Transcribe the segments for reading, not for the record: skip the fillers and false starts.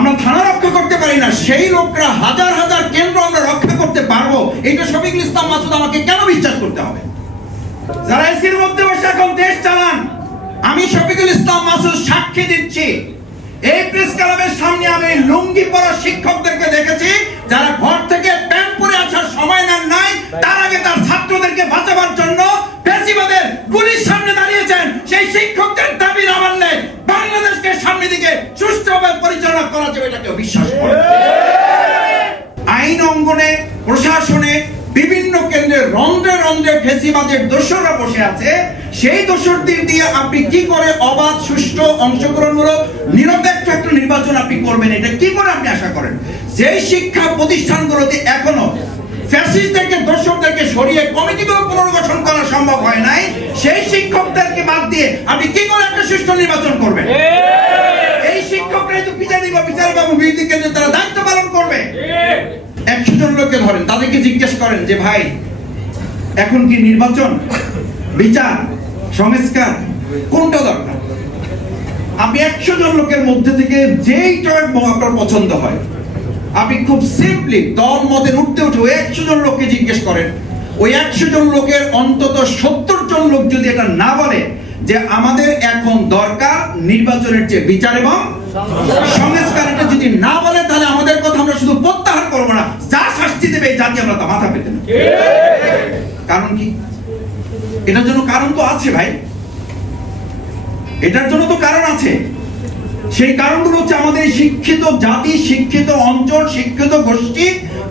আমরা থানা রক্ষা করতে পারি না, সেই লোকরা হাজার হাজার কেন্দ্র আমরা রক্ষা করতে পারবো, এটা শফিকুল ইসলাম মাসুদ আমাকে কেন বিশ্বাস করতে হবে? যারা এসির মধ্যে বসে এখন দেশ চালান, আমি শফিকুল ইসলাম মাসুদ সাক্ষী দিচ্ছি, এই প্রেস ক্লাবের সামনে আমি লুঙ্গি পরা শিক্ষকদেরকে দেখেছি যারা ঘর থেকে প্যান্ট পরে আসার সময় নেন নাই, তার আগে তার ছাত্রদেরকে বাঁচাবার জন্য ফ্যাসিবাদের গুলির সামনে দাঁড়িয়েছেন। সেই শিক্ষকদের দাবি না মানলে বাংলাদেশকে সামনে দিকে সুষ্ঠুভাবে পরিচালনা করা যাবে, এটা কেউ বিশ্বাস করে? আইন অঙ্গনে, প্রশাসনে, বিভিন্ন কেন্দ্রে রন্ধ্রে রন্ধ্রে ফ্যাসিবাদের দোসররা বসে আছে। সেই দোসরদের দিয়ে আপনি কি করে অবাধ, সুষ্ঠু, অংশগ্রহণমূলক, নিরপেক্ষ একটা নির্বাচন আপনি করবেন, এটা কি করে আপনি আশা করেন? যেই শিক্ষা প্রতিষ্ঠানগুলোতে এখনো ফ্যাসিস্টদেরকে, দোসরদেরকে সরিয়ে কমিটিগুলো পুনর্গঠন করা সম্ভব হয় নাই, সেই শিক্ষকদেরকে বাদ দিয়ে আপনি কি করে একটা সুষ্ঠু নির্বাচন করবেন? এই শিক্ষকরাই তো বিচারক বিরোধী কেন্দ্রে তারা দায়িত্ব পালন করবে। 100 জন লোককে ধরেন, তাদেরকে জিজ্ঞেস করেন যে ভাই এখন কি নির্বাচন, বিচার, সংস্কার কোনটা দরকার? আপনি 100 জন লোকের মধ্যে থেকে যেইটা আপনার পছন্দ হয়, আপনি খুব সিম্পলি দল মতের উঠতে উঠে 100 জন লোককে জিজ্ঞেস করেন, ওই 100 জন লোকের অন্তত 70 জন লোক যদি এটা না বলে যে আমাদের এখন দরকার নির্বাচনের চেয়ে বিচার এবং সংস্কার, এটা যদি না বলে তাহলে আমাদের কথা আমরা শুধু প্রত্যাহার করবো না, যা শাস্তি দেবে এই জাতি আমরা তা মাথা পেতে না। কারণ কি? এটার জন্য কারণ তো আছে ভাই, এটার জন্য তো কারণ আছে। সেই কারণগুলো হচ্ছে আমাদের শিক্ষিত জাতি, শিক্ষিত অঞ্চল, শিক্ষিত গোষ্ঠী,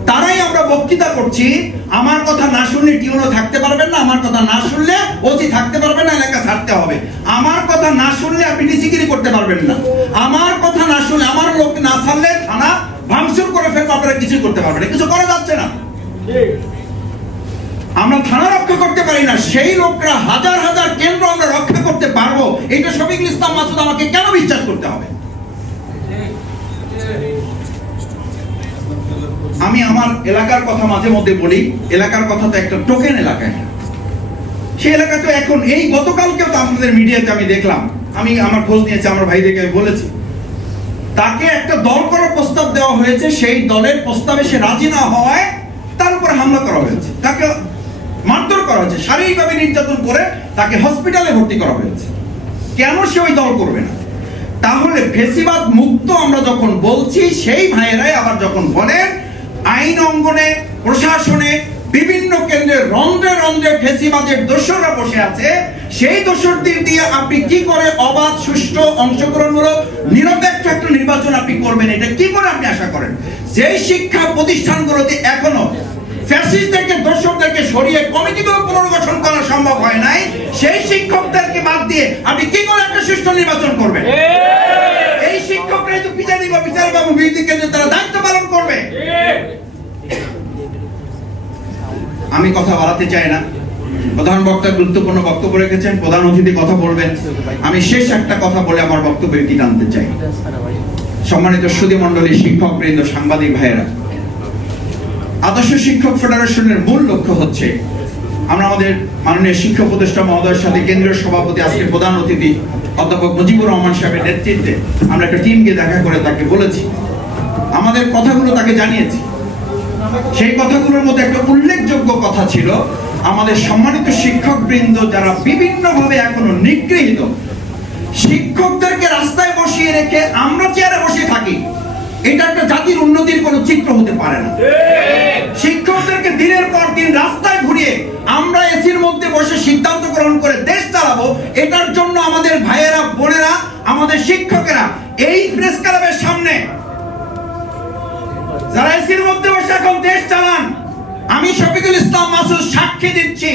তারাই আমরা বক্তৃতা করছি, আমার কথা না শুনলে টিউনও থাকতে পারবেন না, আমার কথা না শুনলে ওসি থাকতে পারবেন না, এলাকা ছাড়তে হবে, আমার কথা না শুনলে আপনি নিশিগিরি করতে পারবেন না, আমার কথা না শুনলে, আমার লোক না ছাড়লে থানা ভাঙচুর করে ফেলবো, আপনারা কিছু করতে পারবেন না, কিছু করা যাচ্ছে না। আমরা থানা রক্ষা করতে পারি না, সেই লোকরা হাজার হাজার কেন্দ্র আমরা রক্ষা করতে পারবো, এটা শফিকুল ইসলাম মাসুদ আমাকে কেন বিশ্বাস করতে হবে? আমি আমার এলাকার কথা মাঝে মধ্যে বলি, এলাকার কথা তো একটা টোকেন এলাকা, সেই এলাকা তো এখন এই গতকালকেও তো আপনাদের মিডিয়াতে আমি দেখলাম, আমি আমার খোঁজ নিয়েছি, আমার ভাইদেরকে আমি বলেছি, তাকে একটা দল করার প্রস্তাব দেওয়া হয়েছে, সেই দলের প্রস্তাবে সে রাজি না হওয়ায় তার উপর হামলা করা হয়েছে, তাকে মারধর করা হয়েছে, শারীরিকভাবে নির্যাতন করে তাকে হসপিটালে ভর্তি করা হয়েছে। কেন সে ওই দল করবে না? তাহলে ফ্যাসিবাদ মুক্ত আমরা যখন বলছি, সেই ভাইয়েরাই আবার যখন বলেন আইন অঙ্গনে, প্রশাসনে, বিভিন্ন কেন্দ্রে রন্ধ্রে রন্ধ্রে ফ্যাসিবাদের দোসররা বসে আছে, সেই দোসরদের দিয়ে আপনি কি করে অবাধ, সুষ্ঠু, অংশগ্রহণমূলক, নিরপেক্ষ একটা নির্বাচন আপনি করবেন, এটা কি করে আপনি আশা করেন? যেই শিক্ষা প্রতিষ্ঠানগুলোতে এখনো ফ্যাসিস্টদেরকে, দোসরদেরকে সরিয়ে কমিটিগুলো পুনর্গঠন করা সম্ভব হয় নাই, সেই শিক্ষকদেরকে বাদ দিয়ে আপনি কি করে একটা সুষ্ঠু নির্বাচন করবেন? এই শিক্ষকরাই তো বিচারক বিরোধী কেন্দ্রে তারা দায়িত্ব পালন করবে। আমি কথা বাড়াতে চাই না, প্রধান বক্তা গুরুত্বপূর্ণ বক্তব্য রেখেছেন, প্রধান অতিথি কথা বলবেন, আমি শেষ একটা কথা বলে আমার বক্তব্যের কি টানতে চাই। সম্মানিত সুধী মণ্ডলী, শিক্ষক বৃন্দ, সাংবাদিক ভাইয়েরা, আদর্শ শিক্ষক ফেডারেশনের মূল লক্ষ্য হচ্ছে আমরা আমাদের মাননীয় শিক্ষা উপদেষ্টা মহোদয়ের সাথে কেন্দ্রীয় সভাপতি, আজকে প্রধান অতিথি অধ্যাপক মুজিবুর রহমান সাহেবের নেতৃত্বে আমরা একটা টিমকে দেখা করে তাকে বলেছি, আমাদের কথাগুলো তাকে জানিয়েছি। সেই কথাগুলোর মধ্যে একটা উল্লেখযোগ্য কথা ছিল, আমাদের সম্মানিত শিক্ষক বৃন্দ যারা বিভিন্নভাবে এখনো নিগৃহীত, শিক্ষকদেরকে রাস্তায় বসিয়ে রেখে আমরা চেয়ারে বসে থাকি, এটা একটা জাতির উন্নতির কোনো চিত্র হতে পারে না। শিক্ষকদেরকে দিনের পর দিন রাস্তায় ঘুরিয়ে আমরা এসির মধ্যে বসে সিদ্ধান্ত গ্রহণ করে দেশ চালাবো, এটার জন্য আমাদের ভাইয়েরা, বোনেরা, আমাদের শিক্ষকেরা এই প্রেস ক্লাবের সামনে যারা এসির মধ্যে বসে এখন দেশ চালান, আমি শফিকুল ইসলাম মাসুদ সাক্ষী দিচ্ছি,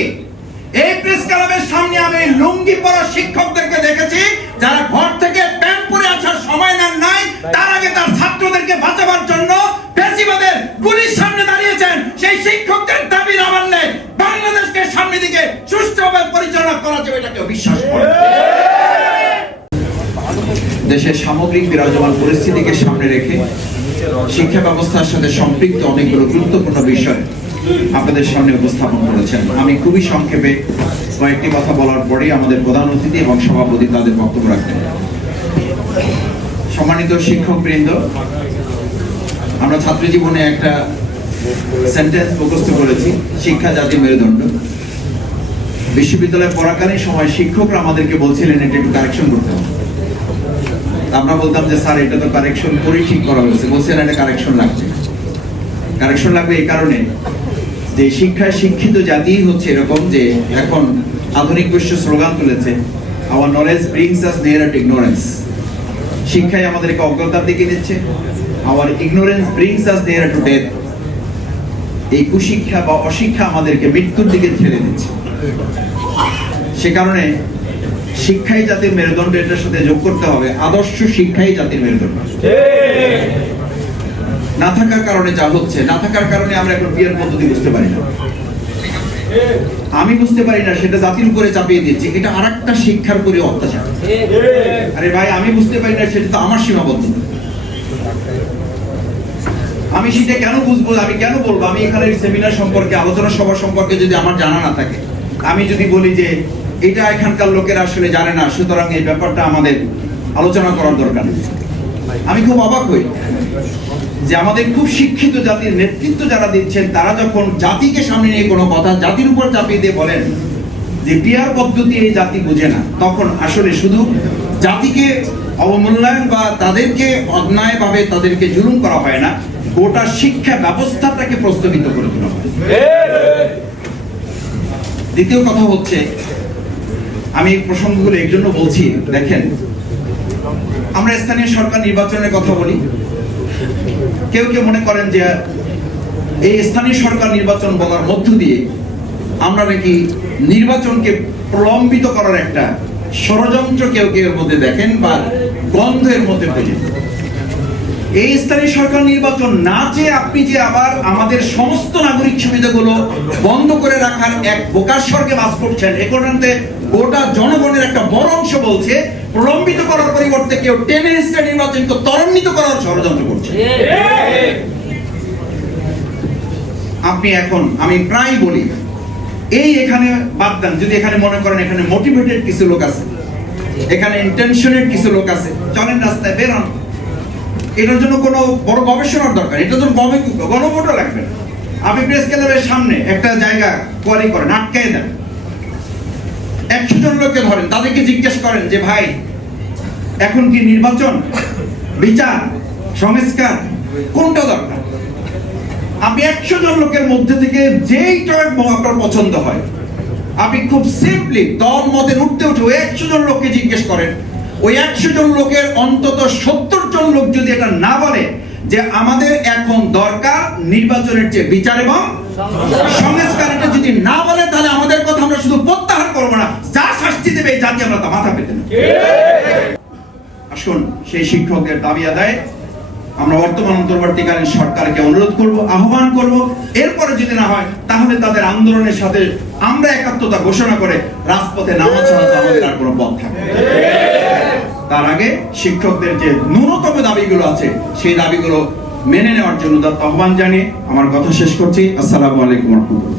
এই প্রেস ক্লাবের সামনে আমি লুঙ্গি পরা শিক্ষকদেরকে দেখেছি যারা ঘর থেকে প্যান্ট পরে আসার সময় নেন নাই, তার আগে তার ছাত্রদেরকে বাঁচাবার জন্য ফ্যাসিবাদের গুলির সামনে দাঁড়িয়েছেন। সেই শিক্ষকদের দাবি না মানলে বাংলাদেশকে সামনে দিকে সুষ্ঠুভাবে পরিচালনা করা যাবে, এটা কেউ বিশ্বাস করে? দেশের সামগ্রিক বিরাজমান পরিস্থিতিকে সামনে রেখে শিক্ষা ব্যবস্থার সাথে সম্পৃক্ত অনেকগুলো গুরুত্বপূর্ণ বিষয় আপনাদের সামনে উপস্থাপন করেছেন। আমি খুবই সংক্ষেপে কয়েকটি কথা বলার পরেই আমাদের প্রধান অতিথি এবং সভাপতি তাদের বক্তব্য রাখবেন। সম্মানিত শিক্ষকবৃন্দ, আমরা ছাত্র জীবনে একটা সেন্টেন্স মুখস্থ করেছি, শিক্ষা জাতির মেরুদণ্ড। বিশ্ববিদ্যালয়ে পড়াকালীন সময় শিক্ষকরা আমাদেরকে বলছিলেন এটা একটু কারেকশন করতে হবে। আমরা বলতাম যে স্যার এটা তো কারেকশন করে ঠিক করা হয়েছে, বলছেন এটা কারেকশন লাগবে। কারেকশন লাগবে এই কারণে যে শিক্ষায় শিক্ষিত জাতি হচ্ছে এরকম যে এখন আধুনিক বিশ্ব স্লোগান তুলেছে, আওয়ার নলেজ ব্রিংস আস নিয়ারার টু ইগনোরেন্স। শিক্ষায় আমাদেরকে অজ্ঞতার দিকে দিচ্ছে, hour ignorance brings us নিয়ারার to death. এই কুশিক্ষা বা অশিক্ষা আমাদেরকে মৃত্যুর দিকে ঠেলে দিচ্ছে। সে কারণে শিক্ষাই জাতির মেরুদণ্ড, এটার সাথে যোগ করতে হবে আদর্শ শিক্ষাই জাতির মেরুদণ্ড। না থাকার কারণে যা হচ্ছে, না থাকার কারণে আমরা এখন বিয়ের পদ্ধতি বুঝতে পারি না, আমি বুঝতে পারি না, সেটা জাতির উপরে চাপিয়ে দিচ্ছি, এটা আরেকটা শিক্ষার উপরে অত্যাচার। আরে ভাই, আমি বুঝতে পারি না, সেটা তো আমার সীমাবদ্ধতা। আমি সেটা কেন বুঝবো, আমি কেন বলবো? আমি এখানে সেমিনার সম্পর্কে, আলোচনা সভা সম্পর্কে যদি আমার জানা না থাকে, আমি যদি বলি যে এটা এখানকার লোকেরা আসলে জানে না, সুতরাং এই ব্যাপারটা আমাদের আলোচনা করার দরকার, আমি খুব অবাক হই যে আমাদের খুব শিক্ষিত জাতির নেতৃত্ব যারা দিচ্ছেন, তারা যখন জাতিকে সামনে নিয়ে কোনো কথা জাতির উপর চাপিয়ে দিয়ে বলেন যে পিয়ার পদ্ধতি এই জাতি বুঝে না, তখন আসলে শুধু জাতিকে অবমূল্যায়ন বা তাদেরকে অন্যায়ভাবে তাদেরকে জুলুম করা হয় না, গোটা শিক্ষা ব্যবস্থাটাকে প্রস্তাবিত করে তোলা হয়। দ্বিতীয় কথা হচ্ছে, আমি এই প্রসঙ্গগুলো এই জন্য বলছি, দেখেন আমরা স্থানীয় সরকার নির্বাচনের কথা বলি, কেউ কেউ মনে করেন যে এই স্থানীয় সরকার নির্বাচন বলার মধ্য দিয়ে আমরা নাকি নির্বাচনকে প্রলম্বিত করার একটা ষড়যন্ত্র কেউ কেউ এর মধ্যে দেখেন বা গন্ধের মধ্যে বোঝেন। এই স্থানীয় সরকার নির্বাচন না চেয়ে আপনি যে আবার আমাদের সমস্ত নাগরিক সুবিধাগুলো বন্ধ করে রাখার এক বোকার স্বর্গে বাস করছেন, এ কারণে গোটা জনগণের একটা বড় অংশ বলছে প্রলম্বিত করার পরিবর্তে কেউ টেনে হিস্ট্রি নির্বাচনকে ত্বরান্বিত করার ষড়যন্ত্র করছে। আপনি এখন, আমি প্রায় বলি, এই এখানে বাদ দেন, যদি এখানে মনে করেন এখানে মোটিভেটেড কিছু লোক আছে, এখানে ইন্টেনশনের কিছু লোক আছে, চলেন রাস্তায় বেরোন, এটার জন্য কোনো বড় গবেষণার দরকার, এটার জন্য গণভোটও লাগবে না। আপনি প্রেস ক্লাবের সামনে একটা জায়গা কোয়ারি করেন, আটকায় দেন, 100 জন লোককে ধরেন, তাদেরকে জিজ্ঞেস করেন যে ভাই এখন কি নির্বাচন, বিচার, সংস্কার কোনটা দরকার? আপনি 100 জন লোকের মধ্যে থেকে যেইটা আপনার পছন্দ হয়, আপনি খুব সিম্পলি দল মতের উঠতে উঠে ওই 100 জন লোককে জিজ্ঞেস করেন, ওই 100 জন লোকের অন্তত 70 জন লোক যদি এটা না বলে যে আমাদের এখন দরকার নির্বাচনের চেয়ে বিচার এবং সংস্কার, এটা যদি না বলে, তাহলে আমাদের কথা আমরা শুধু প্রত্যাহার করবো না, যা শাস্তি দেবে এই জাতি আমরা তা মাথা পেতে না। আসুন সেই শিক্ষকদের দাবি আদায় আমরা বর্তমান অন্তর্বর্তীকালীন সরকারকে অনুরোধ করব, আহ্বান করব। এরপরে যদি না হয়, তাহলে তাদের আন্দোলনের সাথে আমরা একাত্মতা ঘোষণা করে রাজপথে নামা ছাড়া তো আমাদের আর কোনো পথ থাকবে না। তার আগে শিক্ষকদের যে ন্যূনতম দাবিগুলো আছে, সেই দাবিগুলো মেনে নেওয়ার জন্য আহ্বান জানিয়ে আমার কথা শেষ করছি। আসসালামু আলাইকুম ওয়া রাহমাতুল্লাহ।